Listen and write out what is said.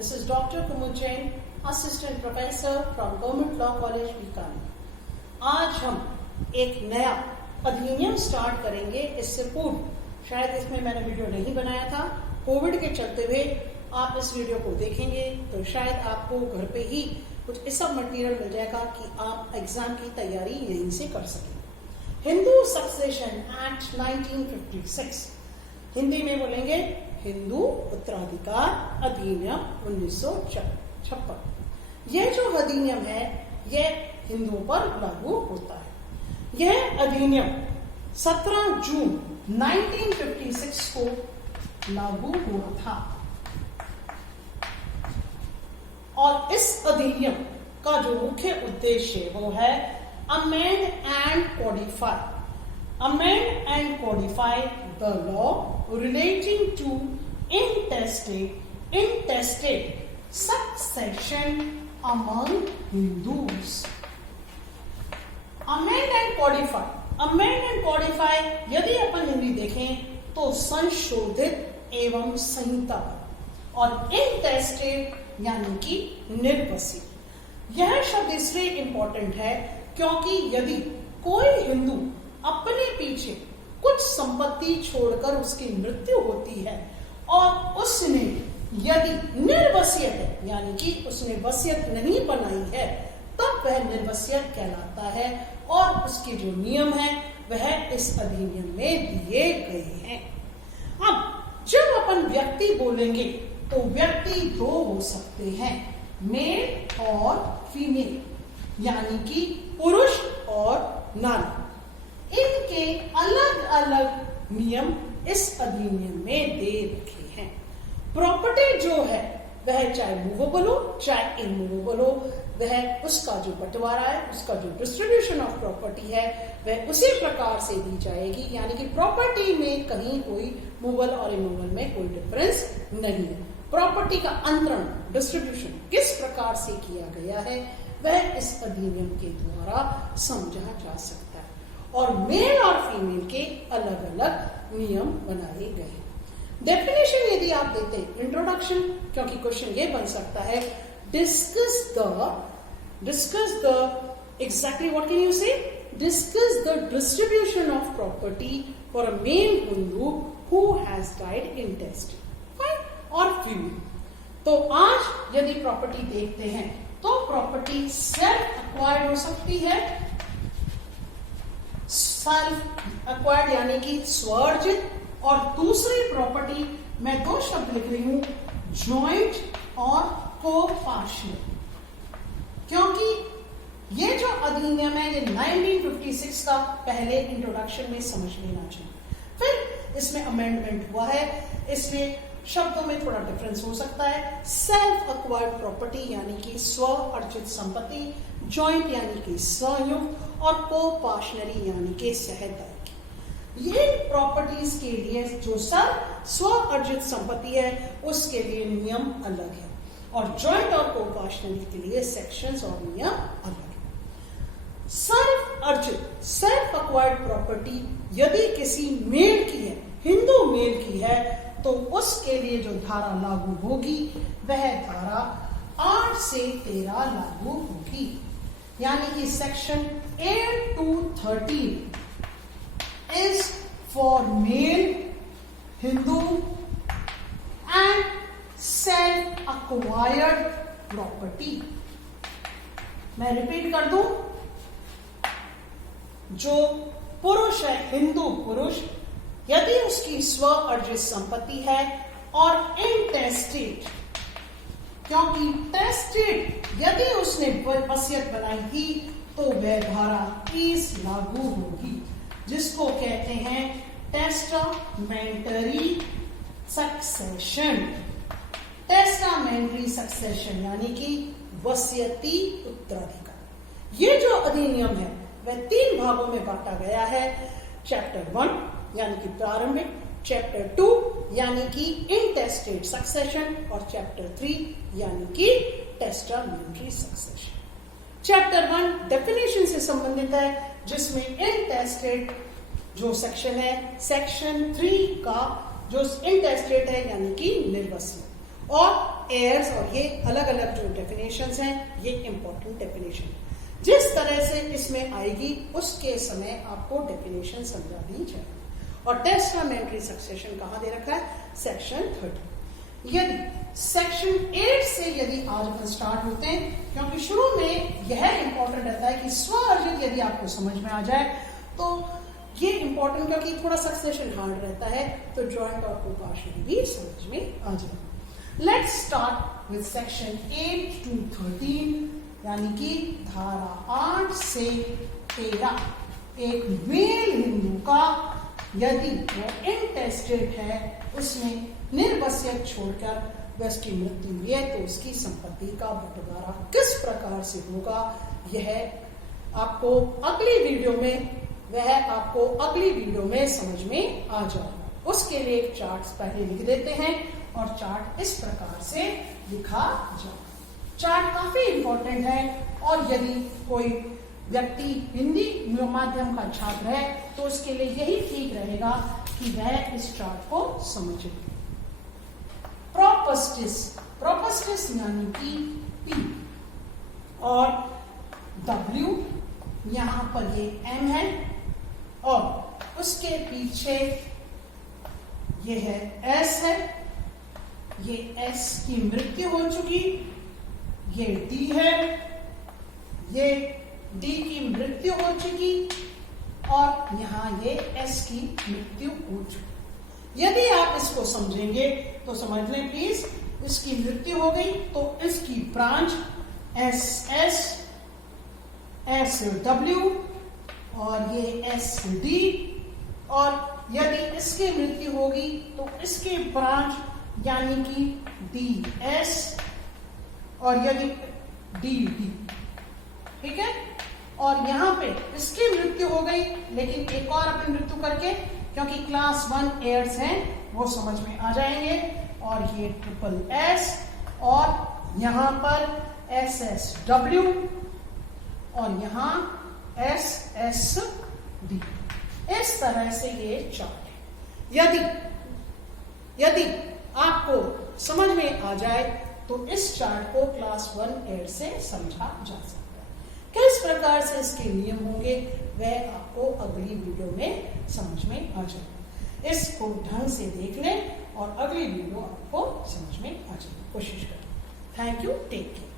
This is Dr. Kumud Jain, Assistant Professor from Government Law College, Bikaner. आज हम एक नया अधिनियम स्टार्ट करेंगे। इससे पूर्व शायद इसमें मैंने वीडियो नहीं बनाया था, कोविड के चलते हुए आप इस वीडियो को देखेंगे तो शायद आपको घर पे ही कुछ इस सब मटेरियल मिल जाएगा कि आप एग्जाम की तैयारी यहीं से कर सकें। हिंदू सक्सेशन एक्ट 1956, हिंदी में बोलेंगे हिंदू उत्तराधिकार अधिनियम 1956। यह जो अधिनियम है यह हिंदुओं पर लागू होता है। यह अधिनियम 17 जून 1956 को लागू हुआ था और इस अधिनियम का जो मुख्य उद्देश्य वो है amend and Codify the law relating to intestate succession among Hindus. Amend and codify यदि अपन हिंदी देखें तो संशोधित एवं संहिता, और intestate यानी कि निर्वसित। यह शब्द इसलिए इंपॉर्टेंट है क्योंकि यदि कोई हिंदू अपने पीछे कुछ संपत्ति छोड़कर उसकी मृत्यु होती है और उसने यदि निर्वसियत है यानी कि उसने वसियत नहीं बनाई है, तब वह निर्वसियत कहलाता है और उसके जो नियम है वह इस अधिनियम में दिए गए हैं। अब जब अपन व्यक्ति बोलेंगे तो व्यक्ति दो हो सकते हैं, मेल और फीमेल, यानी कि पुरुष और नारी। इनके अलग अलग नियम इस अधिनियम में दे रखे हैं। प्रॉपर्टी जो है वह चाहे मूवेबल हो चाहे इमूवेबल हो, वह उसका जो बंटवारा है, उसका जो डिस्ट्रीब्यूशन ऑफ प्रॉपर्टी है वह उसी प्रकार से दी जाएगी, यानी कि प्रॉपर्टी में कहीं कोई मूवेबल और इमूवेबल में कोई डिफरेंस नहीं है। प्रॉपर्टी का अंतरण, डिस्ट्रीब्यूशन किस प्रकार से किया गया है वह इस अधिनियम के द्वारा समझा जा सकता है और मेल और फीमेल के अलग अलग नियम बनाए गए। डेफिनेशन यदि आप देते हैं, इंट्रोडक्शन, क्योंकि क्वेश्चन ये बन सकता है discuss the exactly what can you say, discuss the distribution of property for a male Hindu who has died intestate, और फीमेल। तो आज यदि प्रॉपर्टी देखते हैं तो प्रॉपर्टी सेल्फ एक्वायर्ड हो सकती है, सेल्फ एक्वायर्ड यानी कि स्वार्जित, और दूसरी प्रॉपर्टी मैं दो शब्द लिख रही हूं, जॉइंट और को-पार्शियल, क्योंकि ये जो अधिनियम है ये 1956 का पहले इंट्रोडक्शन में समझ लेना चाहिए। फिर इसमें अमेंडमेंट हुआ है, इसलिए शब्दों में थोड़ा डिफरेंस हो सकता है। सेल्फ एक्वायर्ड प्रॉपर्टी यानी कि स्व अर्जित संपत्ति, जॉइंट यानी कि संयुक्त, और को-पार्शनरी यानी कि सहदायित्व। ये प्रॉपर्टीज के लिए जो स्व अर्जित संपत्ति है उसके लिए नियम अलग है और जॉइंट और को-पार्शनरी के लिए सेक्शंस और नियम अलग है। सेल्फ अर्जित, सेल्फ एक्वायर्ड प्रॉपर्टी यदि किसी मेल की है, हिंदू मेल की है, तो उसके लिए जो धारा लागू होगी वह धारा 8 से 13 लागू होगी, यानी कि section 8 to 13 is for male Hindu and self-acquired property। मैं रिपीट कर दूं, जो पुरुष है, हिंदू पुरुष, यदि उसकी स्व अर्जित संपत्ति है और इंटेस्टेड, क्योंकि टेस्टेड यदि उसने वसीयत बनाई थी तो वह धारा 30 लागू होगी, जिसको कहते हैं टेस्टामेंटरी सक्सेशन। टेस्टामेंटरी सक्सेशन यानी कि वसीयती उत्तराधिकार। ये जो अधिनियम है वह 3 भागों में बांटा गया है। चैप्टर 1 यानी कि प्रारंभिक, चैप्टर 2 यानी कि इंटेस्टेड सक्सेशन, और चैप्टर 3 यानी कि टेस्टामेंटरी सक्सेशन। चैप्टर 1 डेफिनेशन से संबंधित है, जिसमें इंटेस्टेड जो सेक्शन है, सेक्शन 3 का जो इंटेस्टेड है यानी कि निर्वसित, और एयर्स, और ये अलग अलग जो डेफिनेशंस हैं ये इंपॉर्टेंट डेफिनेशन, जिस तरह से इसमें आएगी उसके समय आपको डेफिनेशन समझानी चाहिए। और टेस्टामेंट्री सक्सेशन कहाँ दे रखा है? सेक्शन 30। यदि सेक्शन 8 से यदि आज अपन स्टार्ट होते हैं, क्योंकि शुरू में यह इंपॉर्टेंट रहता है कि स्व अर्जित यदि आपको समझ में आ जाए तो ये इंपॉर्टेंट, क्योंकि थोड़ा सक्सेशन हार्ड रहता है, तो जॉइंट और कोपार्शियल भी समझ में आ जाए। Let's start with section 8 to 13, यानी कि धारा 8 से 13। एक मेल हिंदू का यदि वो इंटेस्टेड है, उसमें निर्वसियत छोड़कर वह उसकी मृत्यु हुई है, तो उसकी संपत्ति का बंटवारा किस प्रकार से होगा, यह आपको अगली वीडियो में समझ में आ जाएगा। उसके लिए एक चार्ट पहले लिख देते हैं, और चार्ट इस प्रकार से लिखा जाए। चार्ट काफी इंपॉर्टेंट है, और यदि कोई व्यक्ति हिंदी माध्यम का छात्र है तो उसके लिए यही ठीक रहेगा कि वह इस चार्ट को समझे। प्रोपस्टिस यानी कि P और W, यहां पर ये M है, और उसके पीछे ये है S है, ये S की मृत्यु हो चुकी, ये D है, ये D की मृत्यु हो चुकी, और यहां ये S की मृत्यु हो चुकी। यदि आप इसको समझेंगे तो समझ लें प्लीज, इसकी मृत्यु हो गई तो इसकी ब्रांच SS, SW और ये SD, और यदि इसकी मृत्यु होगी तो इसकी ब्रांच यानी कि DS, और यदि DD, ठीक है। और यहां पे इसकी मृत्यु हो गई, लेकिन एक और अपन मृत्यु करके, क्योंकि क्लास 1 एयर्स हैं वो समझ में आ जाएंगे, और ये SSS, और यहां पर SSW, और यहां SSD। इस तरह से ये चार्ट है। यदि आपको समझ में आ जाए तो इस चार्ट को क्लास 1 एयर से समझा जा सकता है। किस प्रकार से इसके नियम होंगे वह आपको अगली वीडियो में समझ में आ जाएगा। इसको ढंग से देख लें और अगली वीडियो आपको समझ में आ जाए, कोशिश करें। Thank you, take care.